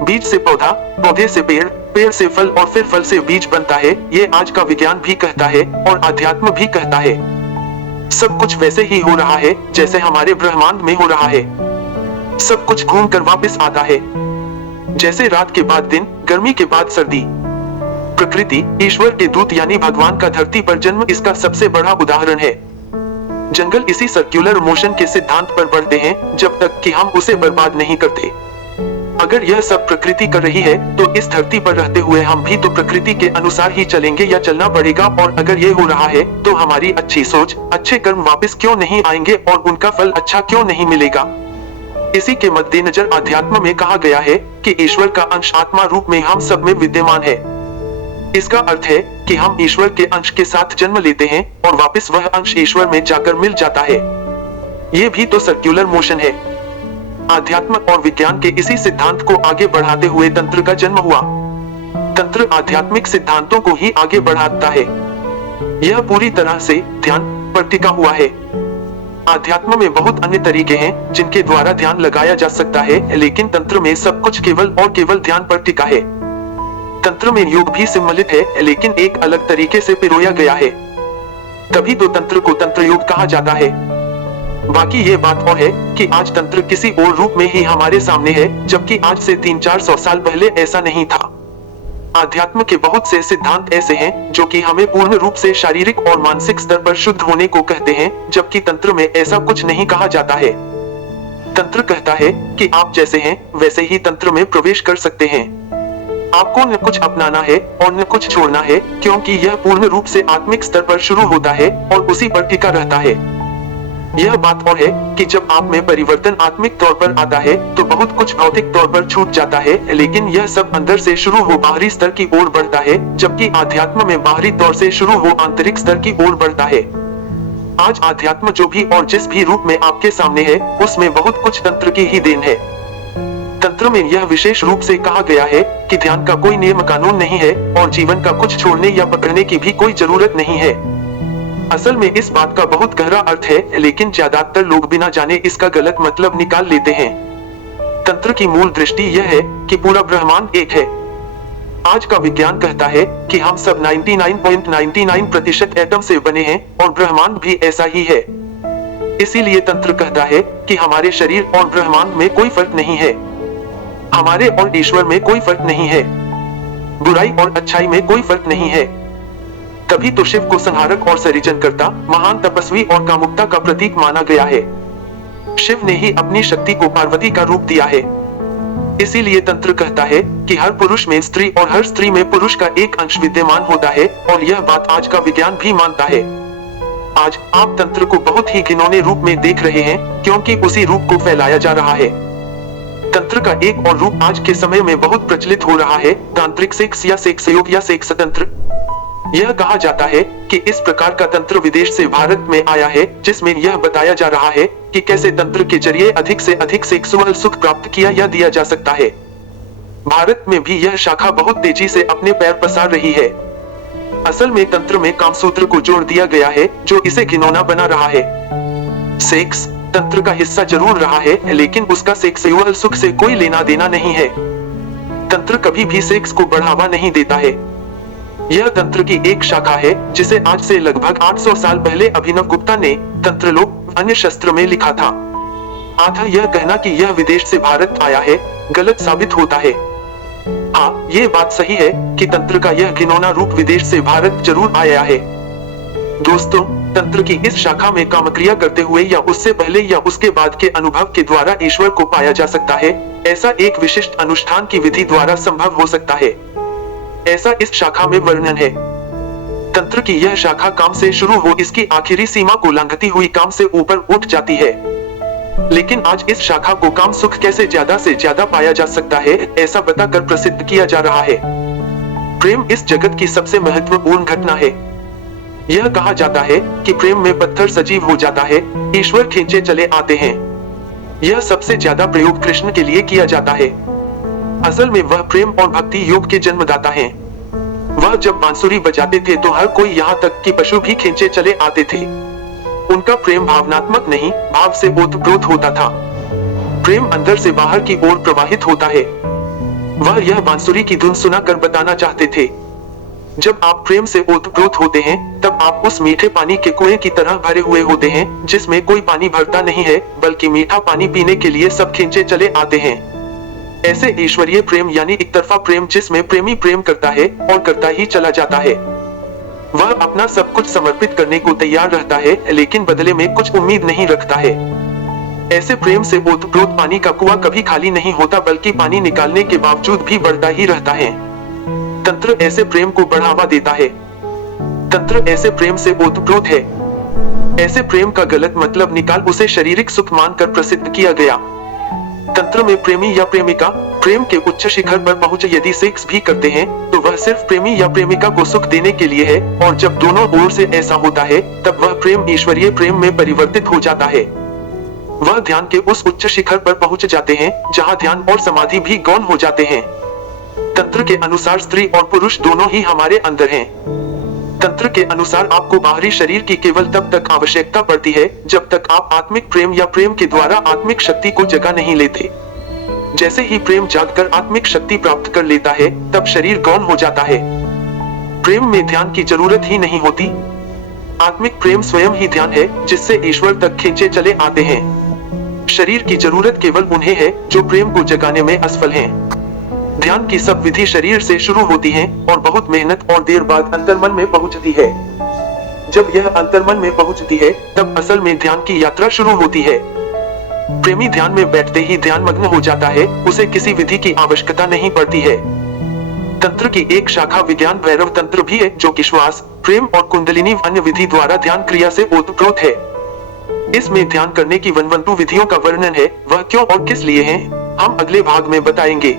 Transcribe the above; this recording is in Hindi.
बीज से पौधा, पौधे से पेड़, पेड़ से फल और फिर फल से बीज बनता है। ये आज का विज्ञान भी कहता है और अध्यात्म भी कहता है। सब कुछ वैसे ही हो रहा है जैसे हमारे ब्रह्मांड में हो रहा है। सब कुछ घूम कर वापस आता है, जैसे रात के बाद दिन, गर्मी के बाद सर्दी। प्रकृति, ईश्वर के दूत यानी भगवान का धरती पर जन्म इसका सबसे बड़ा उदाहरण है। जंगल इसी सर्कुलर मोशन के सिद्धांत पर बढ़ते हैं जब तक कि हम उसे बर्बाद नहीं करते। अगर यह सब प्रकृति कर रही है तो इस धरती पर रहते हुए हम भी तो प्रकृति के अनुसार ही चलेंगे या चलना पड़ेगा। और अगर ये हो रहा है तो हमारी अच्छी सोच, अच्छे कर्म वापस क्यों नहीं आएंगे और उनका फल अच्छा क्यों नहीं मिलेगा। इसी के मद्देनजर अध्यात्म में कहा गया है कि ईश्वर का अंश आत्मा रूप में हम सब में विद्यमान है। इसका अर्थ है कि हम ईश्वर के अंश के साथ जन्म लेते हैं और वापस वह अंश ईश्वर में जाकर मिल जाता है। ये भी तो सर्कुलर मोशन है। आध्यात्म और विज्ञान के इसी सिद्धांत को आगे बढ़ाते हुए तंत्र का जन्म हुआ। तंत्र आध्यात्मिक सिद्धांतों को ही आगे बढ़ाता है। यह पूरी तरह से ध्यान पर टिका हुआ है। आध्यात्म में बहुत अन्य तरीके हैं जिनके द्वारा ध्यान लगाया जा सकता है, लेकिन तंत्र में सब कुछ केवल और केवल ध्यान पर टिका है। तंत्र में योग भी सम्मिलित है, लेकिन एक अलग तरीके से पिरोया गया है। तभी तो तंत्र को तंत्र योग कहा जाता है। बाकी ये बात और है कि आज तंत्र किसी और रूप में ही हमारे सामने है, जबकि आज से 300-400 साल पहले ऐसा नहीं था। आध्यात्म के बहुत से सिद्धांत ऐसे हैं जो कि हमें पूर्ण रूप से शारीरिक और मानसिक स्तर पर शुद्ध होने को कहते हैं, जबकि तंत्र में ऐसा कुछ नहीं कहा जाता है। तंत्र कहता है कि आप जैसे हैं वैसे ही तंत्र में प्रवेश कर सकते हैं। आपको न कुछ अपनाना है और न कुछ छोड़ना है, क्योंकि यह पूर्ण रूप से आत्मिक स्तर पर शुरू होता है और उसी पर टिका रहता है। यह बात और है कि जब आप में परिवर्तन आत्मिक तौर पर आता है तो बहुत कुछ भौतिक तौर पर छूट जाता है, लेकिन यह सब अंदर से शुरू हो बाहरी स्तर की ओर बढ़ता है, जबकि आध्यात्म में बाहरी तौर से शुरू हो आंतरिक स्तर की ओर बढ़ता है। आज आध्यात्म जो भी और जिस भी रूप में आपके सामने है, उसमें बहुत कुछ तंत्र की ही देन है। तंत्र में यह विशेष रूप से कहा गया है कि ध्यान का कोई नियम कानून नहीं है और जीवन का कुछ छोड़ने या पकड़ने की भी कोई जरूरत नहीं है। असल में इस बात का बहुत गहरा अर्थ है, लेकिन ज्यादातर लोग बिना जाने इसका गलत मतलब निकाल लेते हैं। तंत्र की मूल दृष्टि यह है कि पूरा ब्रह्मांड एक है। आज का विज्ञान कहता है कि हम सब 99.99% एटम से बने हैं और ब्रह्मांड भी ऐसा ही है। इसीलिए तंत्र कहता है कि हमारे शरीर और ब्रह्मांड में कोई फर्क नहीं है। हमारे और ईश्वर में कोई फर्क नहीं है। बुराई और अच्छाई में कोई फर्क नहीं है। तभी तो शिव को संहारक और सृजनकर्ता, महान तपस्वी और कामुकता का प्रतीक माना गया है। शिव ने ही अपनी शक्ति को पार्वती का रूप दिया है। इसीलिए तंत्र कहता है कि हर पुरुष में स्त्री और हर स्त्री में पुरुष का एक अंश विद्यमान होता है, और यह बात आज का विज्ञान भी मानता है। आज आप तंत्र को बहुत ही घिनौने रूप में देख रहे हैं, क्योंकि उसी रूप को फैलाया जा रहा है। तंत्र का एक और रूप आज के समय में बहुत प्रचलित हो रहा है, तांत्रिक सेक्स या सेक्स योग या सेक्स तंत्र। यह कहा जाता है कि इस प्रकार का तंत्र विदेश से भारत में आया है, जिसमें यह बताया जा रहा है कि कैसे तंत्र के जरिए अधिक से अधिक सेक्सुअल सुख प्राप्त किया या दिया जा सकता है। भारत में भी यह शाखा बहुत तेजी से अपने पैर पसार रही है। असल में तंत्र में कामसूत्र को जोड़ दिया गया है, जो इसे घिनौना बना रहा है। सेक्स तंत्र का हिस्सा जरूर रहा है, लेकिन उसका सेक्सुअल सुख से कोई लेना देना नहीं है। तंत्र कभी भी सेक्स को बढ़ावा नहीं देता है। यह तंत्र की एक शाखा है जिसे आज से लगभग 800 साल पहले अभिनव गुप्ता ने तंत्रलोक अन्य शस्त्र में लिखा था। आधा यह कहना कि यह विदेश से भारत आया है गलत साबित होता है। हाँ, ये बात सही है कि तंत्र का यह घिनौना रूप विदेश से भारत जरूर आया है। दोस्तों, तंत्र की इस शाखा में कामक्रिया करते हुए या उससे पहले या उसके बाद के अनुभव के द्वारा ईश्वर को पाया जा सकता है। ऐसा एक विशिष्ट अनुष्ठान की विधि द्वारा संभव हो सकता है, ऐसा इस शाखा में वर्णन है। तंत्र की यह शाखा काम से शुरू हो इसकी आखिरी सीमा को लांघती हुई काम से ऊपर उठ जाती है। लेकिन आज इस शाखा को काम सुख कैसे ज्यादा से ज्यादा पाया जा सकता है, ऐसा बताकर प्रसिद्ध किया जा रहा है। प्रेम इस जगत की सबसे महत्वपूर्ण घटना है। यह कहा जाता है कि प्रेम में पत्थर सजीव हो जाता है, ईश्वर खींचे चले आते हैं। यह सबसे ज्यादा प्रयोग कृष्ण के लिए किया जाता है। असल में वह प्रेम और भक्ति योग के जन्मदाता हैं। वह जब बांसुरी बजाते थे तो हर कोई यहाँ तक कि पशु भी खींचे चले आते थे। उनका प्रेम भावनात्मक नहीं, भाव से ओतप्रोत होता था। प्रेम अंदर से बाहर की ओर प्रवाहित होता है। वह यह बांसुरी की धुन सुनाकर बताना चाहते थे। जब आप प्रेम से ओतप्रोत होते हैं, तब आप उस मीठे पानी के कुएं की तरह भरे हुए होते हैं, जिसमें कोई पानी भरता नहीं है, बल्कि मीठा पानी पीने के लिए सब खींचे चले आते हैं। ऐसे ईश्वरीय प्रेम यानी एक तरफा प्रेम, जिसमें प्रेमी प्रेम करता है और करता ही चला जाता है। वह अपना सब कुछ समर्पित करने को तैयार रहता है, लेकिन बदले में कुछ उम्मीद नहीं रखता है। ऐसे प्रेम से ओतप्रोत पानी का कुआं कभी खाली नहीं होता, बल्कि पानी निकालने के बावजूद भी बढ़ता ही रहता है। तंत्र ऐसे प्रेम को बढ़ावा देता है। तंत्र ऐसे प्रेम से ओतप्रोत है। ऐसे प्रेम का गलत मतलब निकाल उसे शारीरिक सुख मानकर प्रसिद्ध किया गया। तंत्र में प्रेमी या प्रेमिका प्रेम के उच्च शिखर पर पहुंच यदि सेक्स भी करते हैं, तो वह सिर्फ प्रेमी या प्रेमिका को सुख देने के लिए है, और जब दोनों ओर से ऐसा होता है, तब वह प्रेम ईश्वरीय प्रेम में परिवर्तित हो जाता है। वह ध्यान के उस उच्च शिखर पर पहुंच जाते हैं, जहां ध्यान और समाधि भी गौण हो जाते हैं। तंत्र के अनुसार स्त्री और पुरुष दोनों ही हमारे अंदर हैं। तंत्र के अनुसार आपको बाहरी शरीर की केवल तब तक आवश्यकता पड़ती है, जब तक आप आत्मिक प्रेम या प्रेम के द्वारा आत्मिक शक्ति को जगा नहीं लेते। जैसे ही प्रेम जागकर आत्मिक शक्ति प्राप्त कर लेता है, तब शरीर गौण हो जाता है। प्रेम में ध्यान की जरूरत ही नहीं होती। आत्मिक प्रेम स्वयं ही ध्यान है, जिससे ईश्वर तक खींचे चले आते हैं। शरीर की जरूरत केवल उन्हें है जो प्रेम को जगाने में असफल हैं। ध्यान की सब विधि शरीर से शुरू होती है और बहुत मेहनत और देर बाद अंतर्मन में पहुंचती है। जब यह अंतर्मन में पहुंचती है, तब असल में ध्यान की यात्रा शुरू होती है। प्रेमी ध्यान में बैठते ही ध्यान मग्न हो जाता है, उसे किसी विधि की आवश्यकता नहीं पड़ती है। तंत्र की एक शाखा विज्ञान भैरव तंत्र भी है, जो कि श्वास, प्रेम और कुंडलिनी अन्य विधि द्वारा ध्यान क्रिया से ओतप्रोत है। इसमें ध्यान करने की 112 विधियों का वर्णन है। वह क्यों और किस लिए हैं, हम अगले भाग में बताएंगे।